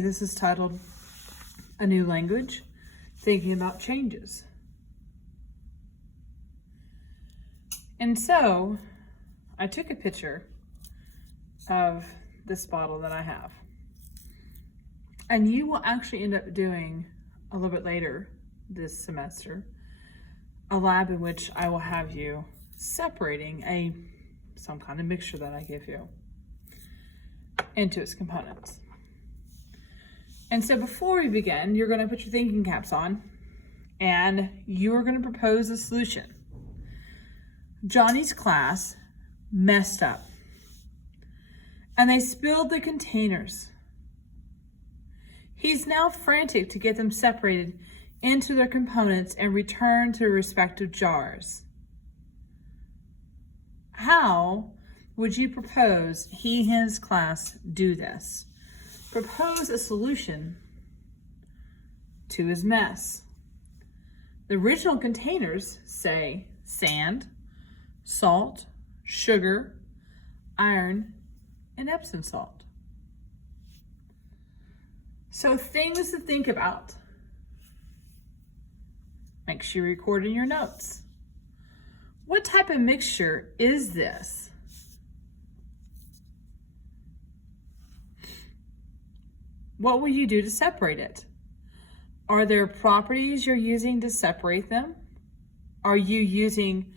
This is titled A New Language, Thinking About Changes. And so I took a picture of this bottle that I have. And you will actually end up doing a little bit later this semester a lab in which I will have you separating some kind of mixture that I give you into its components. And so before we begin, you're going to put your thinking caps on and you are going to propose a solution. Johnny's class messed up and they spilled the containers. He's now frantic to get them separated into their components and returned to their respective jars. How would you propose he and his class do this? Propose a solution to his mess. The original containers say sand, salt, sugar, iron, and Epsom salt. So things to think about. Make sure you record in your notes. What type of mixture is this? What will you do to separate it? Are there properties you're using to separate them? Are you using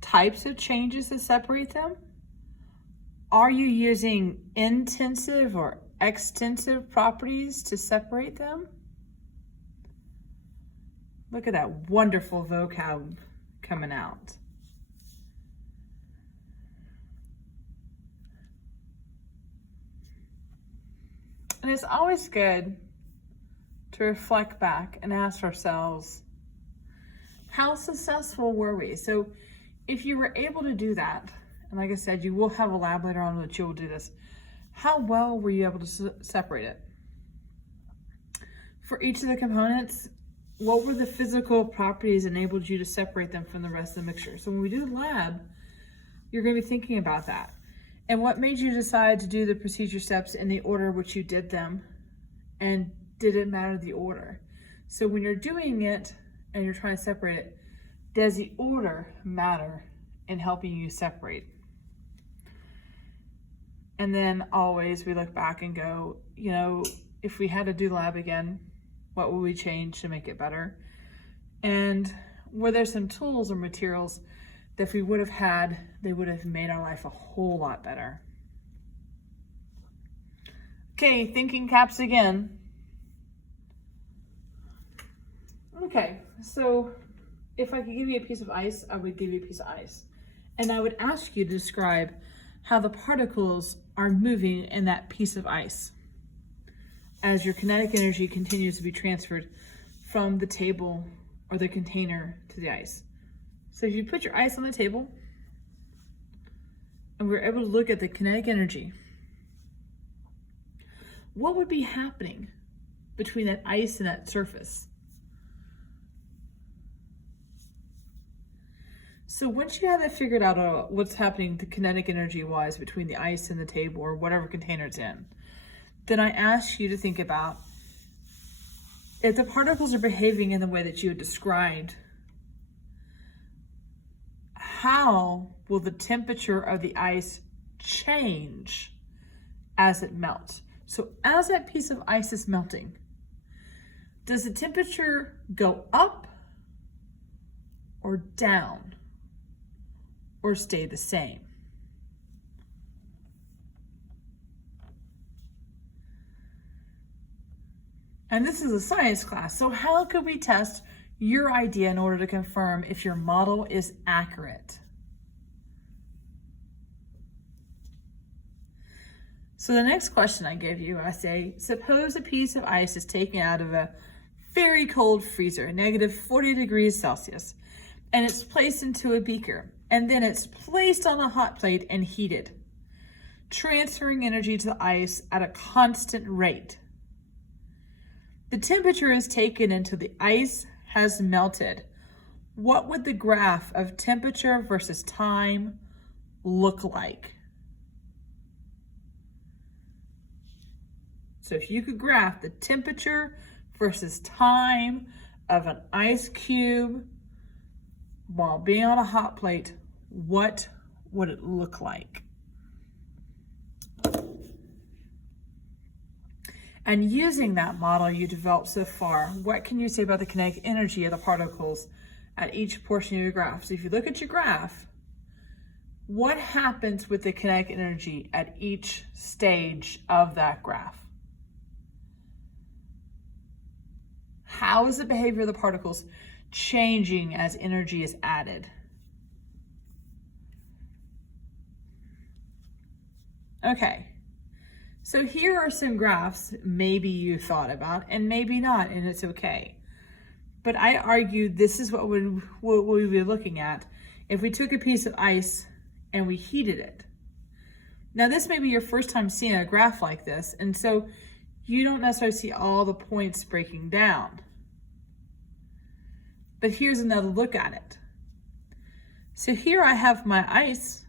types of changes to separate them? Are you using intensive or extensive properties to separate them? Look at that wonderful vocab coming out. And it's always good to reflect back and ask ourselves, how successful were we? So if you were able to do that, and like I said, you will have a lab later on that you will do this, how well were you able to separate it? For each of the components, what were the physical properties that enabled you to separate them from the rest of the mixture? So when we do the lab, you're going to be thinking about that. And what made you decide to do the procedure steps in the order which you did them? And did it matter the order? So when you're doing it and you're trying to separate it, does the order matter in helping you separate? And then always we look back and go, if we had to do the lab again, what would we change to make it better? And were there some tools or materials that if we would have had, they would have made our life a whole lot better. Okay, thinking caps again. Okay, so if I could give you a piece of ice, I would give you a piece of ice. And I would ask you to describe how the particles are moving in that piece of ice as your kinetic energy continues to be transferred from the table or the container to the ice. So if you put your ice on the table and we're able to look at the kinetic energy, what would be happening between that ice and that surface? So once you have that figured out what's happening the kinetic energy wise between the ice and the table or whatever container it's in, then I ask you to think about if the particles are behaving in the way that you had described, how will the temperature of the ice change as it melts? So as that piece of ice is melting, does the temperature go up or down or stay the same? And this is a science class, so how could we test your idea in order to confirm if your model is accurate? So the next question I give you, I say, suppose a piece of ice is taken out of a very cold freezer, -40 degrees Celsius, and it's placed into a beaker, and then it's placed on a hot plate and heated, transferring energy to the ice at a constant rate. The temperature is taken until the ice has melted. What would the graph of temperature versus time look like? So if you could graph the temperature versus time of an ice cube while being on a hot plate, what would it look like? And using that model you developed so far, what can you say about the kinetic energy of the particles at each portion of your graph? So if you look at your graph, what happens with the kinetic energy at each stage of that graph? How is the behavior of the particles changing as energy is added? Okay, so here are some graphs maybe you thought about and maybe not, and it's okay. But I argue this is what we'd be looking at if we took a piece of ice and we heated it. Now this may be your first time seeing a graph like this, and so you don't necessarily see all the points breaking down. But here's another look at it. So here I have my ice,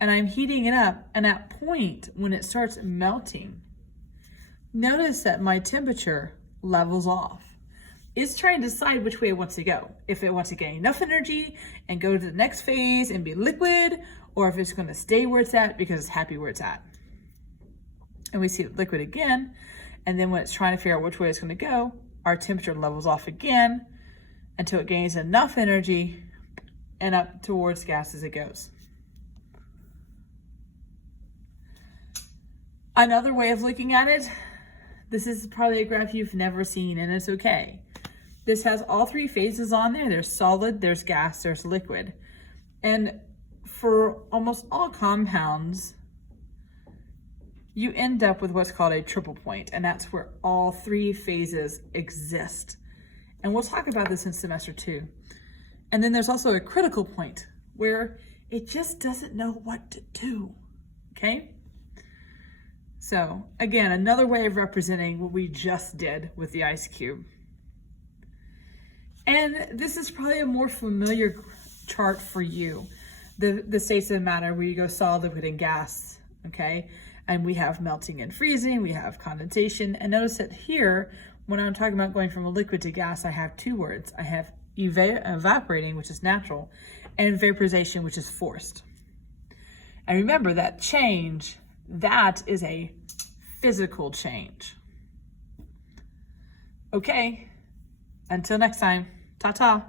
and I'm heating it up, and at point when it starts melting, notice that my temperature levels off. It's trying to decide which way it wants to go. If it wants to gain enough energy and go to the next phase and be liquid, or if it's going to stay where it's at because it's happy where it's at. And we see it liquid again, and then when it's trying to figure out which way it's going to go, our temperature levels off again until it gains enough energy and up towards gas as it goes. Another way of looking at it, this is probably a graph you've never seen, and it's okay. This has all three phases on there. There's solid, there's gas, there's liquid. And for almost all compounds, you end up with what's called a triple point, and that's where all three phases exist. And we'll talk about this in semester 2. And then there's also a critical point where it just doesn't know what to do, okay? So again, another way of representing what we just did with the ice cube. And this is probably a more familiar chart for you. The states of matter where you go solid, liquid, and gas, okay? And we have melting and freezing, we have condensation. And notice that here, when I'm talking about going from a liquid to gas, I have two words. I have evaporating, which is natural, and vaporization, which is forced. And remember that change, that is a physical change. Okay, until next time, ta-ta.